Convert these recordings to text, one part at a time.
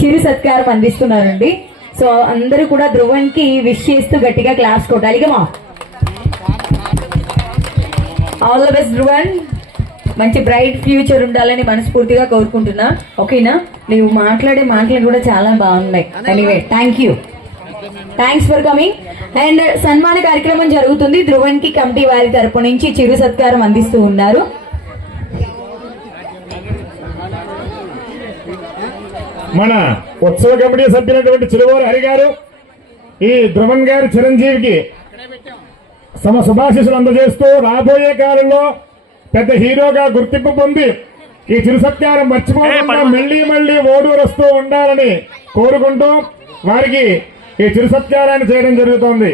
చిరు సత్కారం అందిస్తున్నారండి. సో అందరూ కూడా ధ్రువన్కి విష్ చేస్తూ గట్టిగా క్లాస్ కొట్టాలి. మా ఆల్ ద బెస్ట్ ధ్రువన్. మంచి బ్రైట్ ఫ్యూచర్ ఉండాలని మనస్ఫూర్తిగా కోరుకుంటున్నా. ఓకేనా? నువ్వు మాట్లాడే మాటలు కూడా చాలా బాగున్నాయి. Anyway thank you thanks for coming and సన్మాన కార్యక్రమం జరుగుతుంది. ధ్రువన్కి కమిటీ వారి తరపు నుంచి చిరు సత్కారం అందిస్తూ ఉన్నారు. మన ఉత్సవ కమిటీ సభ్యులైనటువంటి చిరువారు హరి గారు ఈ ధ్రువన్ గారి చిరంజీవికి తమ శుభాశీస్సులు అందజేస్తూ రాబోయే కాలంలో పెద్ద హీరోగా గుర్తింపు పొంది ఈ చిరు సత్కారం మర్చిపోకుండా మళ్ళీ మళ్ళీ ఓడూరు వస్తూ ఉండాలని కోరుకుంటూ వారికి ఈ చిరు సత్కారాన్ని చేయడం జరుగుతోంది.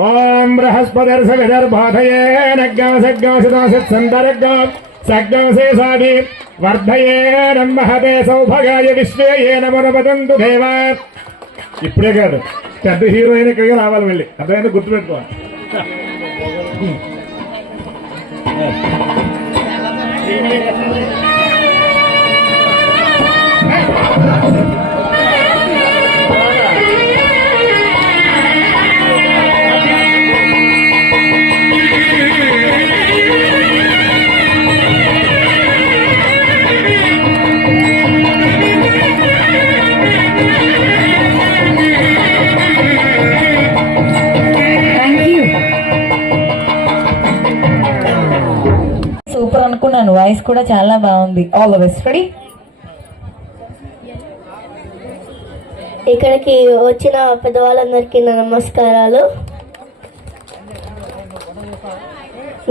ఓం బృహస్పతిర్స విదర్భాధయే నగ్గం సగ్గం శతాశత్ సంతరగ్గం సగ్గం శేషాది వర్ధయే నమ్మహతే సౌభగాయ విశ్వే ఏ నమనపదంతు దేవా. ఇప్పుడే కాదు పెద్ద హీరోయిన్ ఇక్కడికి రావాలి వెళ్ళి. అర్థమైంది? గుర్తుపెట్టుకోవాలి థ్యాంక్ వాయిస్ కూడా చాలా బాగుంది. ఆల్ ద బెస్ట్ రెడీ ఇక్కడికి వచ్చిన పెద్దవాళ్ళందరికీ నా నమస్కారాలు.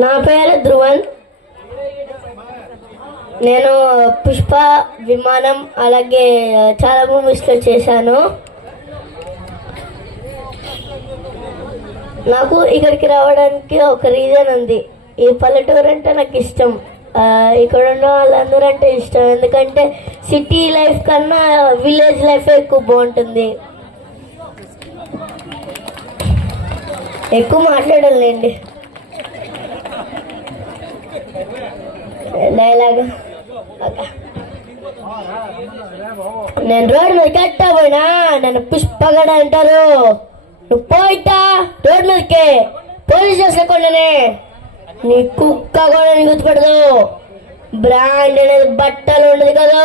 నా పేరు ధ్రువన్ నేను పుష్ప విమానం అలాగే చాలా మూవీస్లో చేశాను. నాకు ఇక్కడికి రావడానికి ఒక రీజన్ ఉంది. ఈ పల్లెటూరు అంటే నాకు ఇష్టం. ఇక్కడ ఉన్న వాళ్ళందరూ అంటే ఇష్టం. ఎందుకంటే సిటీ లైఫ్ కన్నా విలేజ్ లైఫ్ ఎక్కువ బాగుంటుంది. ఎక్కువ మాట్లాడాలండి. డైలాగ్. నేను రోడ్ మీద కట్టా పోయినా నన్ను పుష్పగడ అంటారు. నువ్వు పోయితా రోడ్ మీదకి. పోలీస్ స్టేషన్ కొండనే నీ కుక్క కూడా నీ గుర్తుపెడదు బ్రాండ్ అనేది బట్టలు ఉండదు కదా.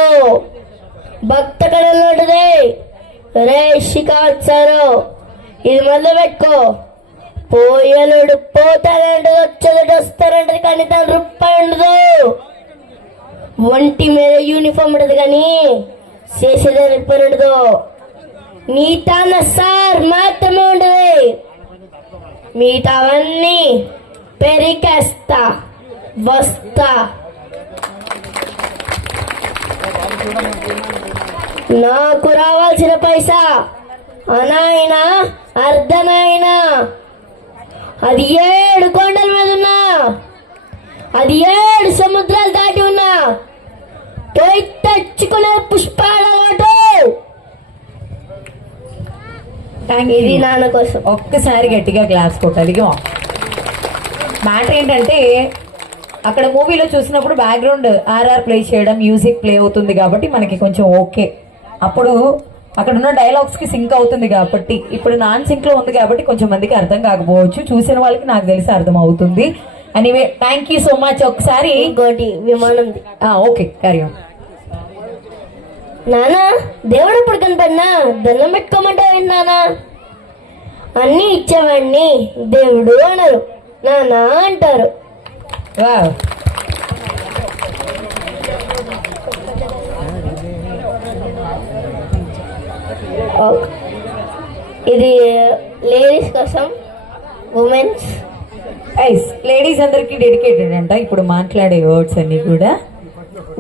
భక్త కళలు ఉంటుంది రే షికాత్ సారు ఇది మొదలు పెట్టుకో. పోయలుడు పోతానంటది వచ్చేది వస్తానంటది కానీ తన రూపాయి ఉండదు. ఒంటి మీద యూనిఫామ్ ఉండదు కానీ చేసేదాని పని ఉండదు. మిగతా సార్ మాత్రమే ఉండదు. మిగతావన్నీ పెరికేస్తా వస్తా. నాకు రావాల్సిన పైసా? అనాయన అర్థమైన అది ఏడు కొండల మీద ఉన్నా అది ఏడు సముద్రాలు దాటి ఉన్నా పోయి తెచ్చుకునే పుష్పాలవాటు థ్యాంక్ ఇది నాన్న కోసం. ఒక్కసారి గట్టిగా క్లాస్ కొట్టాలి. మ్యాటర్ ఏంటంటే అక్కడ మూవీలో చూసినప్పుడు బ్యాక్గ్రౌండ్ ఆర్ఆర్ ప్లే చేయడం మ్యూజిక్ ప్లే అవుతుంది కాబట్టి మనకి కొంచెం ఓకే అప్పుడు అక్కడ ఉన్న డైలాగ్స్కి సింక్ అవుతుంది కాబట్టి ఇప్పుడు నాన్ సింక్లో ఉంది కాబట్టి కొంచెం మందికి అర్థం కాకపోవచ్చు. చూసిన వాళ్ళకి నాకు తెలిసి అర్థం అవుతుంది anyway thank you so much ఒకసారి విమానంది ఓకే క్యారీ ఆన్ నానా దేవుడు ఇప్పుడు కనపడినా దండం పెట్టుకోమంటావు నానా? అన్ని ఇచ్చేవాడిని దేవుడు అనరు నానా అంటారు. ఇది లేడీస్ కోసం ఉమెన్స్ ఐస్ లేడీస్ అందరికి డెడికేటెడ్ అంట. ఇప్పుడు మాట్లాడే వర్డ్స్ అన్ని కూడా.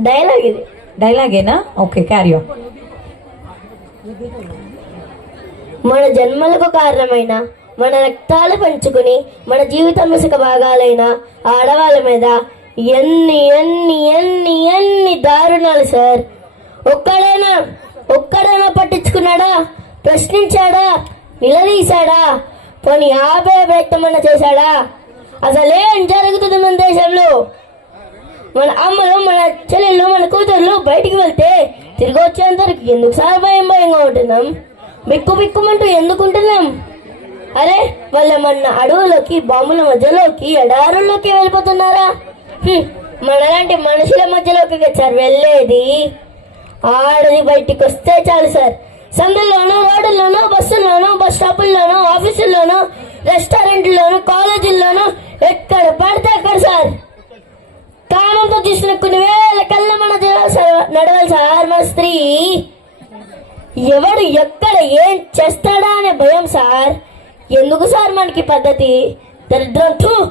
డైలాగ్ ఇది. డైలాగేనా ఓకే క్యారీ మన జన్మలకు కారణమైన మన రక్తాలు పంచుకుని మన జీవితం ఇసుక భాగాలైన ఆడవాళ్ళ మీద ఎన్ని ఎన్ని ఎన్ని ఎన్ని దారుణాలు సార్. ఒక్కడైనా ఒక్కడైనా పట్టించుకున్నాడా? ప్రశ్నించాడా? నిలదీశాడా? పోనీ ఆపే ప్రయత్నమన్నా చేశాడా? అసలేం జరుగుతుంది మన దేశంలో? మన అమ్మలు మన చెల్లెళ్ళు మన కూతుర్లు బయటికి వెళ్తే తిరిగి వచ్చేంతవరకు ఎందుకు సార్ భయం భయంగా ఉంటున్నాం? బిక్కు బిక్కుమంటూ ఎందుకు ఉంటున్నాం? అరే వాళ్ళేమన్నా అడవులోకి బాంబుల మధ్యలోకి ఎడారుల్లోకి వెళ్ళిపోతున్నారా? మనలాంటి మనుషుల మధ్యలోకి కదా సార్ వెళ్ళేది. ఆడది బయటికి వస్తే చాలు సార్. సందుల్లోనూ రోడ్డుల్లోనూ బస్సుల్లోనూ బస్ స్టాపుల్లోనూ ఆఫీసుల్లోనూ రెస్టారెంట్లోనూ కాలేజీల్లోనూ ఎక్కడ పడితే అక్కడ సార్. కామంతో చూసిన కొన్ని వేల కళ్ళ మన సార్ నడవాలి సార్ మన స్త్రీ. ఎవడు ఎక్కడ ఏం చేస్తాడా అనే భయం సార్. ఎందుకు సార్ మనకి పద్ధతి? దరిద్రం.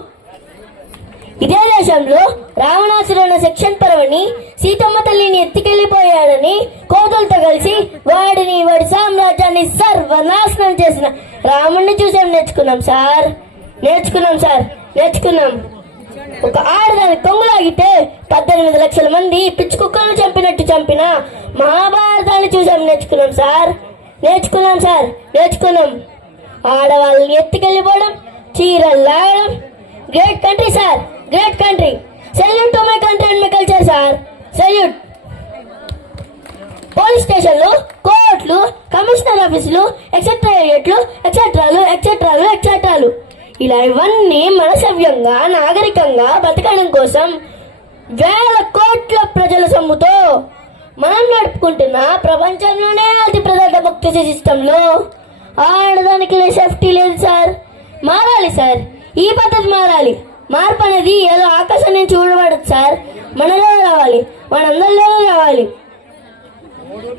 ఇదే దేశంలో రావణాసురు సెక్షన్ పరవని సీతమ్మ తల్లిని ఎత్తుకెళ్ళిపోయాడని కోతులతో కలిసి వాడిని వాడి సామ్రాజ్యాన్ని సర్వనాశనం చేసిన రాముణ్ణి చూసాం నేర్చుకున్నాం సార్. నేర్చుకున్నాం సార్. నేర్చుకున్నాం. ఒక ఆడదాని కొంగులాగితే పద్దెనిమిది లక్షల మంది పిచ్చి కుక్కలను చంపినట్టు చంపిన మహాభారతాన్ని చూసాం నేర్చుకున్నాం సార్. నేర్చుకున్నాం సార్. నేర్చుకున్నాం. ఆడవాళ్ళని ఎత్తుకెళ్ళిపోవడం చీరలు లాగడం. Great country sir great country salute to my country and my culture sir salute police స్టేషన్లు కోర్టులు కమిషనర్ ఆఫీసులు ఎక్సెట్రాలు ఎక్సెట్రాలు ఎక్సెట్రాలు ఎక్సెట్రాలు ఇలా ఇవన్నీ మనసవ్యంగా నాగరికంగా బతకడం కోసం వేల కోట్ల ప్రజల సొమ్ముతో మనం నడుపుకుంటున్న ప్రపంచంలోనే అతి ప్రధాన భక్తి సిస్టంలో ఆడదానికి సేఫ్టీ లేదు సార్. మారాలి సార్. ఈ పద్ధతి మారాలి. మార్పు అనేది ఏదో ఆకాశం నుంచి చూడబడదు సార్. మనలో రావాలి. మనందరిలో రావాలి.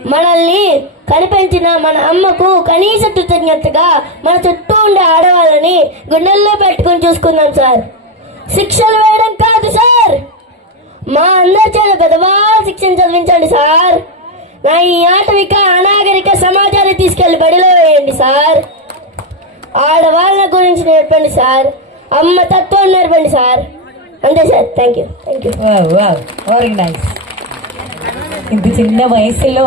మనల్ని కనిపించిన మన అమ్మకు కనీస కృతజ్ఞతగా మన చుట్టూ ఉండే ఆడవాళ్ళని గుండెల్లో పెట్టుకొని చూసుకుందాం సార్. శిక్షలు వేయడం కాదు సార్. మా అందరి చేత పెద్దవాళ్ళ శిక్షణ చదివించండి సార్. నా ఈ ఆటవిక అనాగరిక సమాజాన్ని తీసుకెళ్ళి బడిలో సార్. ఆడవాళ్ళ గురించి నేర్పండి సార్. అమ్మ తత్వం నేర్పండి సార్. అంతే sir. Thank you thank you very nice ఇంత చిన్న వయసులో